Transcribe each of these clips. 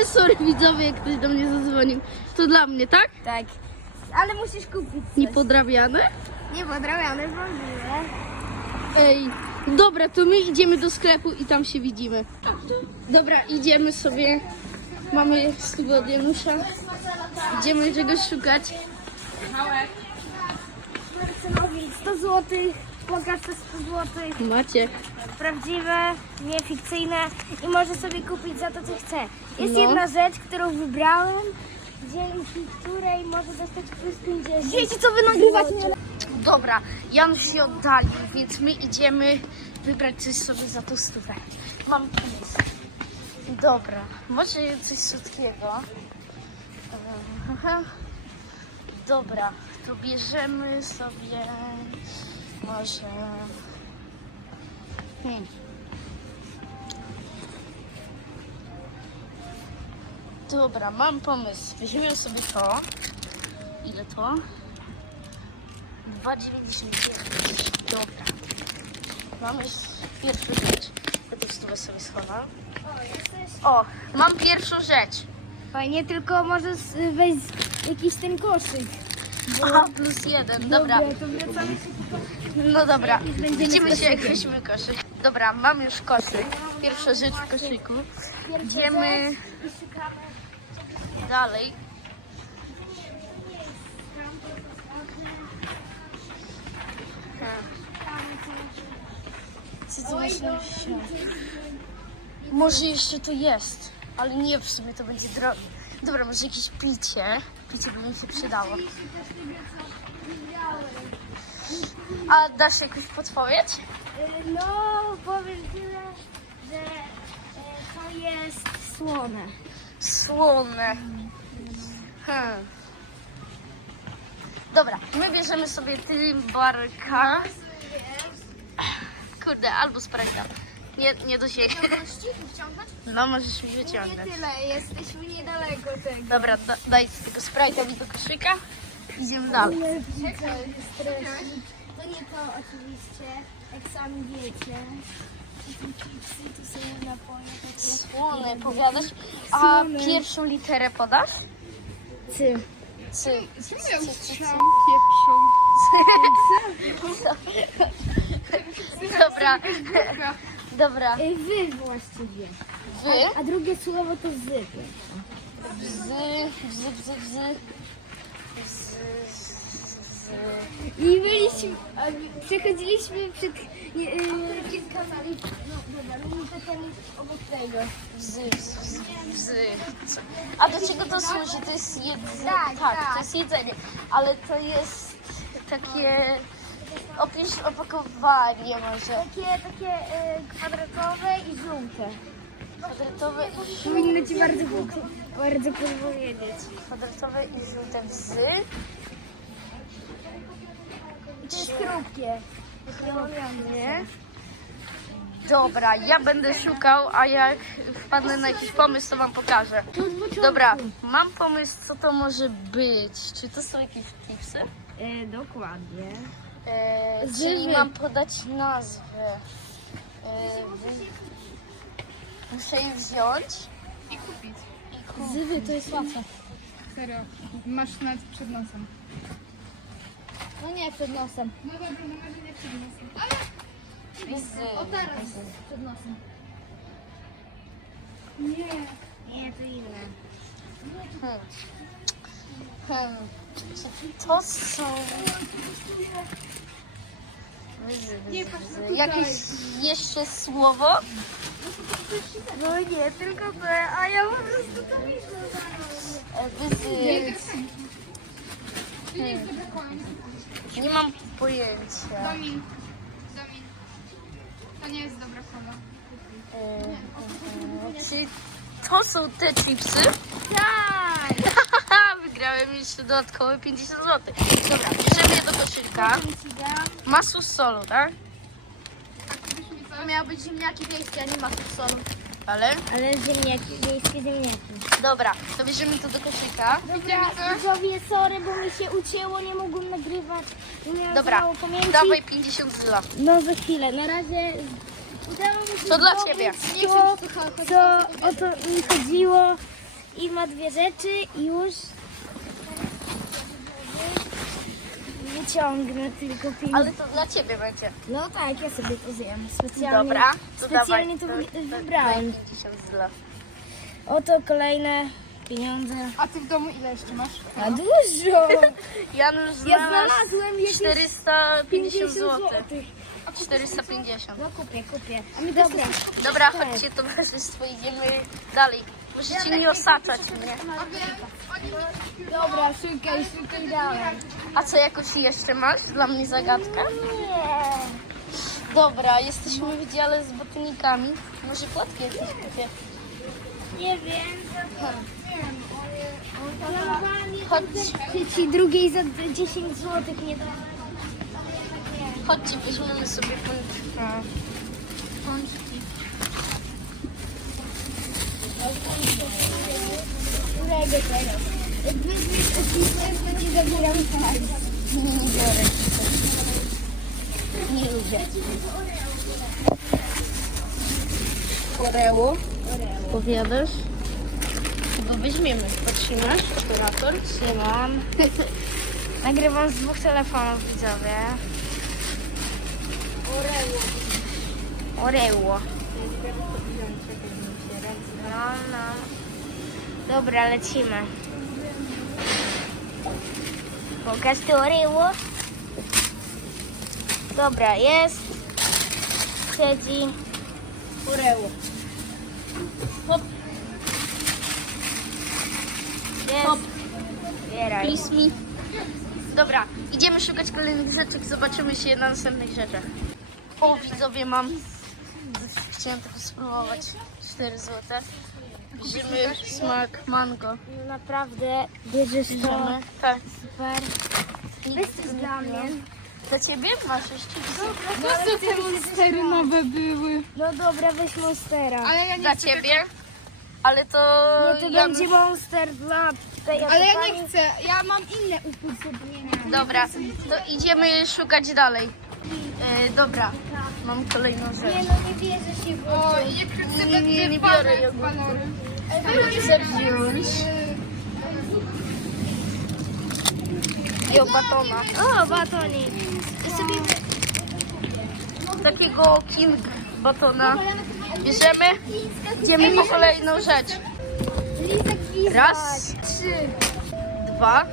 sorry widzowie, jak ktoś do mnie zadzwonił. To dla mnie, tak? Tak. Ale musisz kupić coś. Niepodrabiane? Niepodrabiane w ogóle. Ej, dobra, to my idziemy do sklepu i tam się widzimy. Dobra, idziemy sobie. Mamy stówę od Janusza. Idziemy czegoś szukać. Marcelowi 100 zł. Pokaż te 100 zł. Macie. Prawdziwe, niefikcyjne i może sobie kupić za to, co chce. Jest No. jedna rzecz, którą wybrałem, dzięki której może dostać plus 50. Wiecie, co wy nagrywacie? Dobra, Janusz się oddalił, więc my idziemy wybrać coś sobie za tą stówę. Mam pomysł. Dobra, może coś słodkiego. Aha. Dobra, to bierzemy sobie może... Dobra, mam pomysł. Weźmiemy sobie to. Ile to? 2,99. Dobra. Mamy pierwszą rzecz. Ja tą stówę sobie schowam. O, mam pierwszą rzecz. Fajnie, tylko może weź jakiś ten koszyk. Aha, +1. Dobra. to wracamy się. No dobra. Będziemy Widzimy z się, jak koszykiem. weźmy koszyk. Dobra, mam już koszyk. Pierwsza rzecz w koszyku. Idziemy dalej. Co tu myślisz? Może jeszcze to jest, ale nie, w sumie to będzie drogie. Dobra, może jakieś picie. Picie by mi się przydało. A dasz jakąś podpowiedź? No, powiem tyle, że to jest słone. Słone. Dobra, my bierzemy sobie Tymbarka. Kurde, albo Sprite'a. Nie do siebie. No, możesz mi wyciągnąć. Tyle, jesteśmy niedaleko tego. Dobra, daj tego Sprite'a mi do koszyka. Idziemy dalej. To nie to oczywiście, jak sami wiecie. Tu są napoje takie. Słone, powiadasz? A Słone. pierwszą literę podasz? Ty. Cy. Dobra. Dobra. Wy właściwie. Wy? A drugie słowo to zy. Bzy. I byliśmy, przechodziliśmy przed kilkoma minutami obok tego. Bzy. A do czego to służy? To jest jedzenie. Tak. To jest jedzenie. Ale to jest takie... Opisz opakowanie może. Takie kwadratowe i żółte. Kwadratowe i Powinno ci bardzo podpowiedzieć. kwadratowe i żółte bzy. To jest chrupkie. Nie? Dobra, ja będę szukał, a jak wpadnę na jakiś pomysł, to wam pokażę. Dobra, mam pomysł, co to może być. Czy to są jakieś chipsy? Dokładnie. Czyli Zywy. mam podać nazwę. Muszę je wziąć I kupić. i kupić. Zywy to jest łatwe. Serio. Masz nawet przed nosem. No nie, przed nosem. No dobra, no może nie przed nosem. Ale Przed nosem. nie. Nie, to inne. Czy to są... Nie, patrz na tutaj. Jakieś jeszcze słowo? No nie, tylko to, a ja po prostu to Nie, Wyzy. tak Ty nie chcesz dokładnie. Nie mam pojęcia. Domin. To nie jest dobra kola. Czy to są te chipsy? Tak! Wygrałem jeszcze dodatkowe 50 zł. Dobra, bierzemy je do koszyczka. Masło z solą, tak? To miały być ziemniaki wiejskie, a nie masło solu. Ale? Ale ziemniaki, wiejskie ziemniaki. Dobra, to bierzemy to do koszyka. Dobra, widzowie, sorry, bo mi się ucięło, nie mogłem nagrywać. Nie miałam Dobra, mało pamięci. dawaj 50 zł. No za chwilę, na razie udało mi się To dla zdobyć ciebie. To, co o to mi chodziło. i ma 2 rzeczy i już wyciągnę tylko 5. Ale to dla ciebie będzie. No tak, ja sobie to zjem. Specjalnie, Dobra, to specjalnie to dawaj. wybrałem. 50 zł. Oto kolejne pieniądze. A ty w domu ile jeszcze masz? A dużo! Janusz Ja znalazł znalazłem jakieś 450 zł. złotych. 450. No kupię. Dobra. Dobra, chodźcie towarzystwo, idziemy dalej. Możecie nie osaczać mnie. Dobra, szukaj dalej. A co, jakoś jeszcze masz dla mnie zagadkę? Nie. Dobra, jesteśmy w dziale z botanikami. Może płatki jakieś kupię. Nie wiem. Chodź, Ci drugiej za 10 zł nie da. chodźcie, weźmiemy sobie pączki. Którego teraz? Jak weźmiesz opisek, to ci zabieram hajs. Nie biorę. Nie lubię. Oreo. Powiadasz? Chyba weźmiemy. Patrzymasz? Operator? Trzymam. Nagrywam z 2 telefonów, widzowie. Oreo. No. Dobra, lecimy. Pokaż to Oreo. Dobra, jest. Siedzi. Oreo. Hop, Jest. hop, Zbieraj. please me. Dobra, idziemy szukać kolejnych rzeczy, zobaczymy się na następnych rzeczach. O, widzowie, mam. Chciałem tylko spróbować. 4 zł. Bierzemy smak mango. Naprawdę bierzesz to. Bierzemy. Tak. Super. Weź coś dla mnie. Dla ciebie masz jeszcze? No co te monstery nowe były? No dobra, weź Monstera. Ale ja nie Dla chcę. ciebie? Ale to... Nie, to ja będzie Monster dla tej Ale ja pani. nie chcę. Ja mam inne upodobnienia. Dobra, to idziemy szukać dalej. Dobra, mam kolejną rzecz. Nie no, nie wierzę się w O, to. nie chcę Nie biorę jogurtu. Chcę wziąć. Batona. O, batonik. Ja sobie... Takiego King batona. Bierzemy, idziemy po kolejną rzecz. Lisek Fizak. Raz, 2,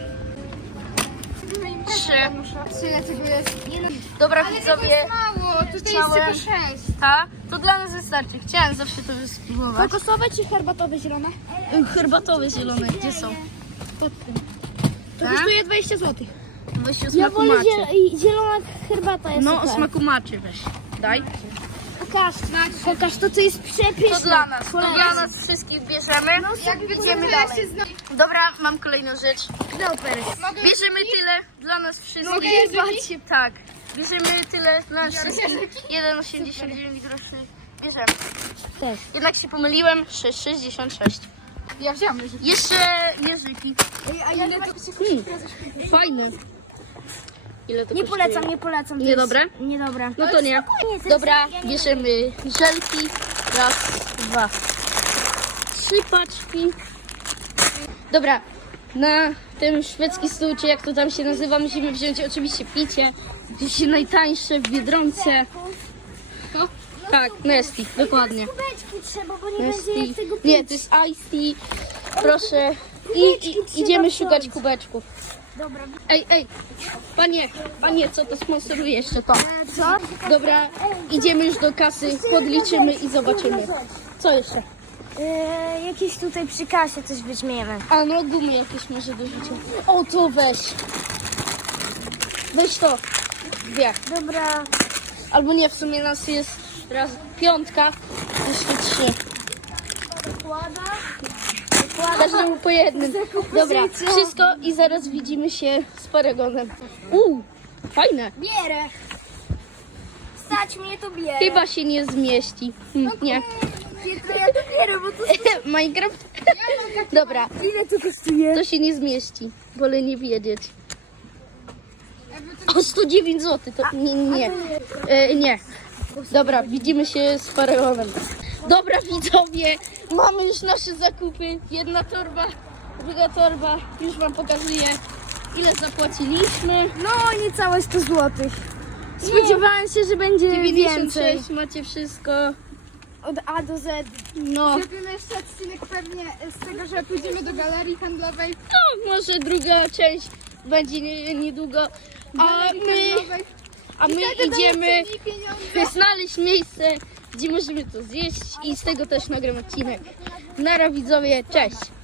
3. Tyle tego jest. Nie no, Dobra, Ale tego widzowie, jest mało. Tutaj jest Chciałem- tylko 6. ta, to dla nas wystarczy. Chciałem zawsze to spróbować. Kokosowe czy herbatowe zielone? Herbatowe zielone, gdzie są? To Tak? kosztuje 20 zł. Weź o ja smaku wolę maczy. zielona herbata jest No, o super. smaku maczy weź. Daj. Pokaż to, co jest przepyszne. To dla nas, to Polecam. dla nas wszystkich bierzemy. Jak Idziemy ja dalej. się znam. Dobra, mam kolejną rzecz. Super. Mogę Bierzemy tyle dla nas wszystkich. Mogę jeżyki? Tak. Bierzemy tyle dla nas Biorę wszystkich. jeżyki? 1,89 groszy. Bierzemy. Też. Jednak się pomyliłem. 6,66. Ja wziąłem już. Jeszcze jeżyki. A ile to Fajne. Ile to Nie kosztuje? polecam. To Niedobre? jest Niedobre. No to nie. Spokojnie, to Dobra, jest- ja nie- bierzemy żelki. Raz, 2, 3 paczki. Dobra, na tym szwedzki stół, czy jak to tam się nazywa, musimy wziąć oczywiście picie. Oczywiście najtańsze w Biedronce. To? Tak, Nesty, dokładnie. Kubeczki trzeba, bo nie będzie jak Nesty. tego pić. Nie, to jest iced tea. Proszę. I idziemy szukać kubeczków. Dobra. Ej, panie, co to sponsoruje jeszcze to? Co? Dobra, idziemy już do kasy, podliczymy i zobaczymy. Co jeszcze? Jakieś tutaj przy kasie coś weźmiemy. A no, gumy jakieś może do życia. O, to weź. Weź to. 2. Dobra. Albo nie, w sumie nas jest raz 5, jeszcze 3. Dokłada. Każdemu po jednym. Dobra, wszystko i zaraz widzimy się z Paragonem. Fajne. Bierę. Stać mnie to bierę. Chyba się nie zmieści. Nie. Pietro, ja to bierę, bo to... Minecraft? Dobra, Ile to kosztuje? to się nie zmieści. Wolę nie wiedzieć. O, 109 zł. To nie. Nie. Dobra, widzimy się z Paragonem. Dobra widzowie, mamy już nasze zakupy. Jedna torba, druga torba. Już wam pokazuję, ile zapłaciliśmy. No, niecałe 100 zł. Spodziewałem się, że będzie więcej. 96, macie wszystko. Od A do Z. No, Zrobimy jeszcze odcinek pewnie z tego, że pójdziemy do galerii handlowej. no może druga część będzie niedługo. A my idziemy I pieniądze. znaleźć miejsce, gdzie możemy to zjeść i z tego też nagram odcinek. Nara widzowie, cześć!